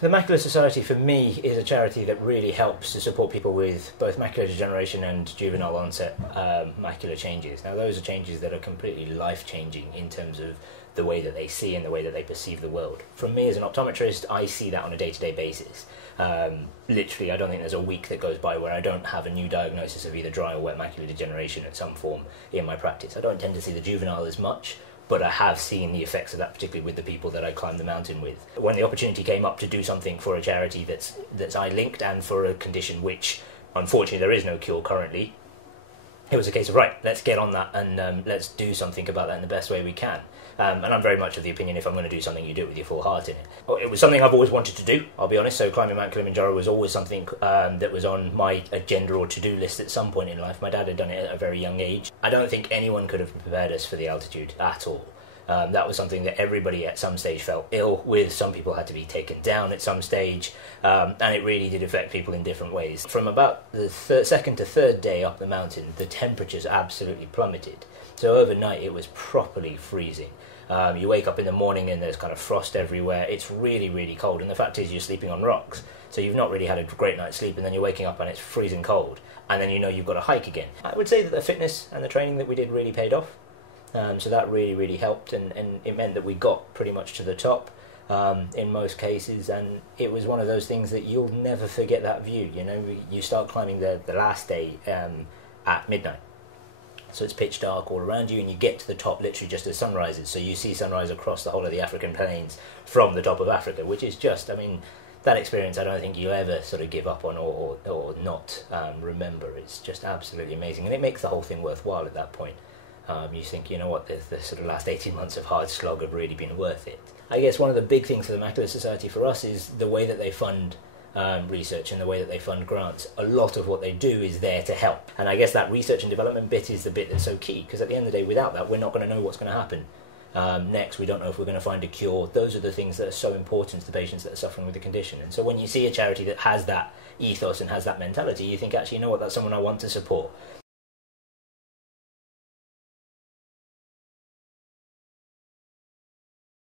The Macular Society for me is a charity that really helps to support people with both macular degeneration and juvenile onset macular changes. Now those are changes that are completely life-changing in terms of the way that they see and the way that they perceive the world. From me as an optometrist, I see that on a day-to-day basis. Literally, I don't think there's a week that goes by where I don't have a new diagnosis of either dry or wet macular degeneration at some form in my practice. I don't tend to see the juvenile as much, but I have seen the effects of that, particularly with the people that I climb the mountain with. When the opportunity came up to do something for a charity that's eye-linked and for a condition which, unfortunately, there is no cure currently, it was a case of, right, let's get on that and let's do something about that in the best way we can. And I'm very much of the opinion if I'm going to do something, you do it with your full heart in it. It was something I've always wanted to do, I'll be honest, so climbing Mount Kilimanjaro was always something that was on my agenda or to-do list at some point in life. My dad had done it at a very young age. I don't think anyone could have prepared us for the altitude at all. That was something that everybody at some stage felt ill with. Some people had to be taken down at some stage, and it really did affect people in different ways. From about the second to third day up the mountain, the temperatures absolutely plummeted. So overnight it was properly freezing. You wake up in the morning and there's kind of frost everywhere. It's really, really cold, and the fact is you're sleeping on rocks. So you've not really had a great night's sleep, and then you're waking up and it's freezing cold, and then you know you've got to hike again. I would say that the fitness and the training that we did really paid off. So that really, really helped, and it meant that we got pretty much to the top in most cases, and it was one of those things that you'll never forget that view. You know, you start climbing the last day at midnight, so it's pitch dark all around you, and you get to the top literally just as sun rises, so you see sunrise across the whole of the African plains from the top of Africa, which is just, I mean, that experience I don't think you ever sort of give up on or not remember. It's just absolutely amazing, and it makes the whole thing worthwhile at that point. You think, you know what, the sort of last 18 months of hard slog have really been worth it. I guess one of the big things for the Macular Society for us is the way that they fund research and the way that they fund grants. A lot of what they do is there to help. And I guess that research and development bit is the bit that's so key, because at the end of the day, without that, we're not going to know what's going to happen. Next, we don't know if we're going to find a cure. Those are the things that are so important to the patients that are suffering with the condition. And so when you see a charity that has that ethos and has that mentality, you think, actually, you know what, that's someone I want to support.